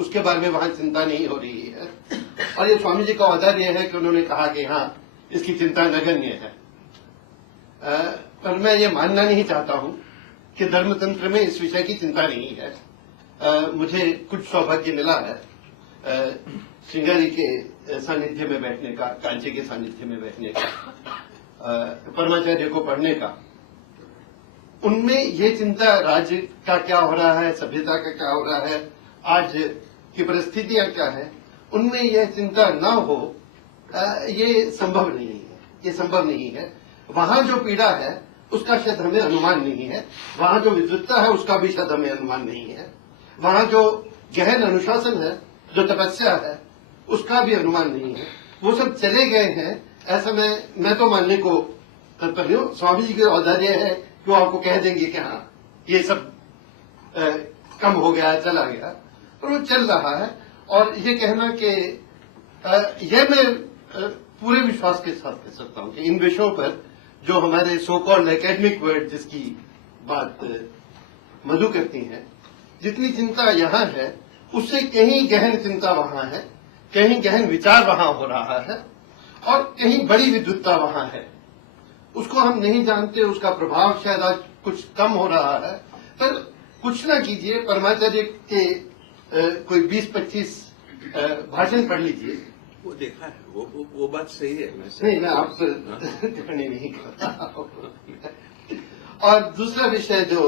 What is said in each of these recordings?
उसके बारे में वहां चिंता नहीं हो रही है। और ये स्वामी जी का औदार्य है कि उन्होंने कहा कि हाँ, इसकी चिंता नगण्य है। पर मैं ये मानना नहीं चाहता हूं कि धर्मतंत्र में इस विषय की चिंता नहीं है। मुझे कुछ सौभाग्य मिला है श्रृंगारी के सानिध्य में बैठने का, कांची के सानिध्य में बैठने का, परमाचार्य को पढ़ने का। उनमें ये चिंता राज्य का क्या हो रहा है, सभ्यता का क्या हो रहा है, आज की परिस्थितियां क्या है, उनमें यह चिंता न हो, ये संभव नहीं है। ये संभव नहीं है। वहां जो पीड़ा है उसका शायद हमें अनुमान नहीं है, वहां जो विद्वत्ता है उसका भी शायद हमें अनुमान नहीं है, वहां जो गहन अनुशासन है, जो तपस्या है, उसका भी अनुमान नहीं है। वो सब चले गए हैं, ऐसा मैं तो मानने को तत्पर हूं। स्वामी जी के औदार्य है कि वो आपको कह देंगे कि हाँ, ये सब कम हो गया, चला गया, पर वो चल रहा है। और ये कहना कि यह मैं पूरे विश्वास के साथ कह सकता हूं कि इन विषयों पर जो हमारे सो कॉल्ड एकेडमिक वर्ड जिसकी बात मधु करती हैं, जितनी चिंता यहाँ है उससे कहीं गहन चिंता वहां है, कहीं गहन विचार वहां हो रहा है और कहीं बड़ी विद्वत्ता वहां है। उसको हम नहीं जानते, उसका प्रभाव शायद आज कुछ कम हो रहा है, पर कुछ ना कीजिए, परमाचार्य के कोई 20-25 भाषण पढ़ लीजिए। वो देखा है, वो बात सही है। नहीं, मैं आपसे टिप्पणी नहीं करता। और दूसरा विषय जो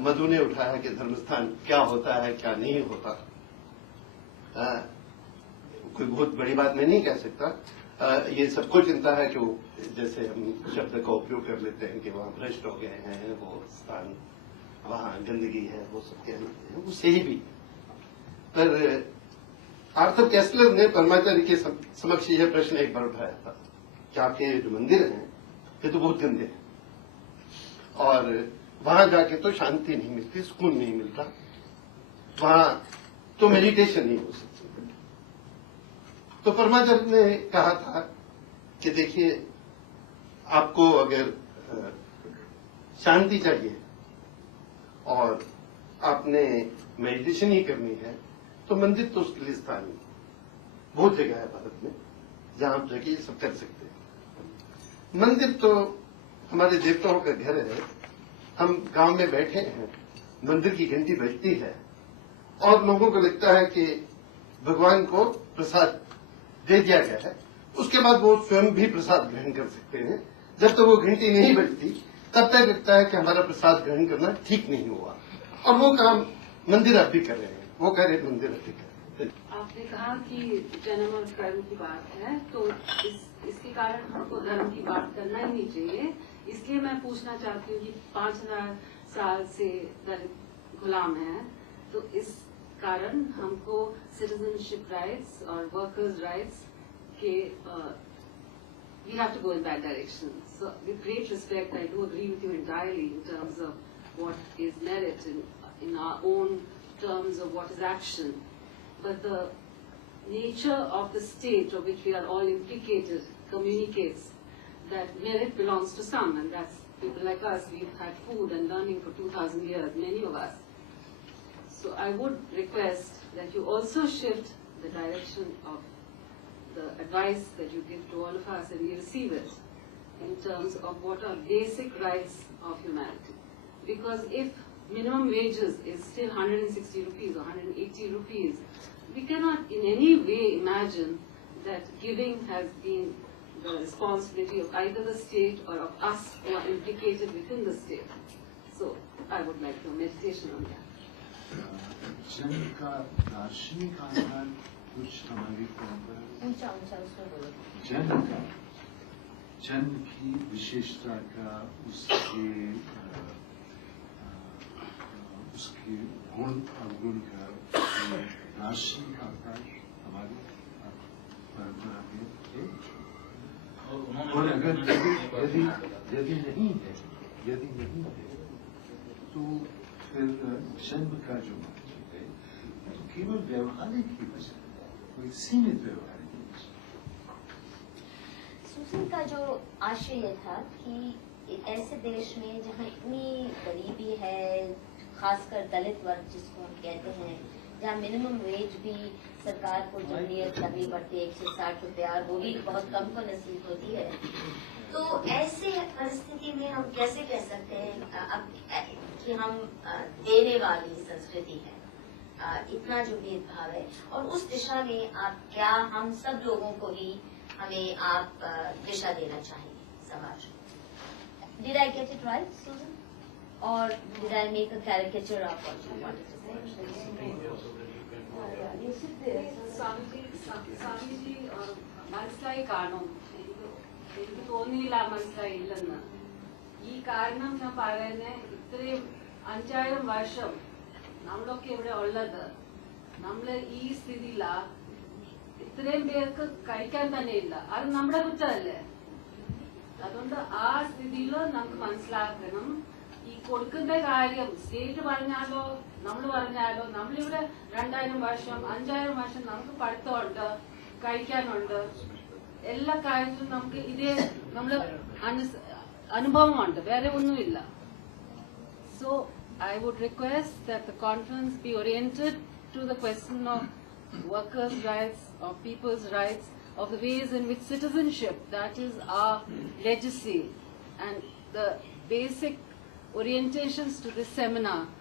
मधु ने उठाया है कि धर्मस्थान क्या होता है, क्या नहीं होता, कोई बहुत बड़ी बात मैं नहीं कह सकता। ये सबको चिंता है कि वो, जैसे हम शब्द का उपयोग कर लेते हैं कि वहां भ्रष्ट हो गए हैं, वो स्थान, वहां गंदगी है, वो सब कहते हैं, वो सही भी। पर आर्थर कैस्लर ने परमाचार्य के समक्ष यह प्रश्न एक बार उठाया था कि आपके जो मंदिर हैं ये तो बहुत गंदे हैं और वहां जाके तो शांति नहीं मिलती, सुकून नहीं मिलता, वहां तो मेडिटेशन नहीं हो सकती। तो परमाचार्य ने कहा था कि देखिए, आपको अगर शांति चाहिए और आपने मेडिटेशन ही करनी है तो मंदिर तो उसके लिए स्थान नहीं। बहुत जगह है भारत में जहां आप जाके ये सब कर सकते हैं। मंदिर तो हमारे देवताओं का घर है। हम गांव में बैठे हैं, मंदिर की घंटी बजती है और लोगों को लगता है कि भगवान को प्रसाद दे दिया गया है, उसके बाद वो स्वयं भी प्रसाद ग्रहण कर सकते हैं। जब तक वो घंटी नहीं बजती तब तक लगता है कि हमारा प्रसाद ग्रहण करना ठीक नहीं हुआ। और वो काम मंदिर आप भी कर रहे हैं, वो कह रहे मंदिर आप भी कर रहे हैं। आपने कहा कि जन्म और कर्म की बात है, तो इसके कारण हमको धर्म की बात करना ही नहीं चाहिए। इसलिए मैं पूछना चाहती हूँ कि 5000 साल से दलित गुलाम है, तो इस कारण हमको सिटीजनशिप राइट्स और वर्कर्स राइट्स के we have to go in that direction. So with great respect, I do agree with you entirely in terms of what is merit in our own terms of what is action. But the nature of the state of which we are all implicated communicates that merit belongs to some, and that's people like us. We've had food and learning for 2000 years, many of us. So I would request that you also shift the direction of the advice that you give to all of us, and we receive it in terms of what are basic rights of humanity. Because if minimum wages is still 160 rupees or 180 rupees, we cannot in any way imagine that giving has been the responsibility of either the state or of us who are implicated within the state. So I would like your meditation on that. जन्म का दार्शनिक आधार कुछ हमारी परंपरा, जन्म की विशेषता का, उसके गुण अवगुण का दार्शनिक आधार हमारी परंपरा में है। और अगर यदि नहीं है तो फिर जन्म का जो महत्व है केवल व्यवहारिक ही वजह, कोई सीमित व्यवहारिक वजह। सुशील का जो आशय था कि ऐसे देश में जहाँ इतनी गरीबी है, खासकर दलित वर्ग जिसको हम कहते हैं, जहाँ मिनिमम वेज भी सरकार को जो नियत करनी पड़ती है 160 रुपया, और वो भी बहुत कम को नसीब होती है। तो ऐसे परिस्थिति में हम कैसे कह सकते हैं अब कि हम देने वाली संस्कृति है, इतना जो भेदभाव है, और उस दिशा में आप क्या हम सब लोगों को ही हमें आप दिशा देना चाहेंगे समाज को? Did I get it right, Susan? Or did I make a caricature of what you wanted to say? Swamiji മനസ്സിലായി കാണും, എനിക്ക് തോന്നിയില്ല മനസ്സിലായില്ലെന്ന്. ഈ കാരണം ഞാൻ പറയുന്നത്, ഇത്രയും 5000 വർഷം നമ്മളൊക്കെ ഇവിടെ ഉള്ളത്, നമ്മള് ഈ സ്ഥിതിയില ഇത്രയും പേർക്ക് കഴിക്കാൻ തന്നെ ഇല്ല. അത് നമ്മുടെ കുറ്റമല്ലേ? അതുകൊണ്ട് ആ സ്ഥിതിയിൽ നമുക്ക് മനസ്സിലാക്കണം, ഈ കൊടുക്കുന്ന കാര്യം സ്റ്റേറ്റ് പറഞ്ഞാലോ നമ്മൾ പറഞ്ഞാലോ, നമ്മളിവിടെ 2000 വർഷം 5000 വർഷം നമുക്ക് പഠിത്തമുണ്ട്, കഴിക്കാനുണ്ട്, എല്ലാ കാര്യത്തിലും നമുക്ക് ഇതേ നമ്മള് അനുഭവമുണ്ട്, വേറെ ഒന്നുമില്ല. So I would request that the conference be oriented to the question of workers' rights, of people's rights, of the ways in which citizenship, that is our legacy, and the basic orientations to this seminar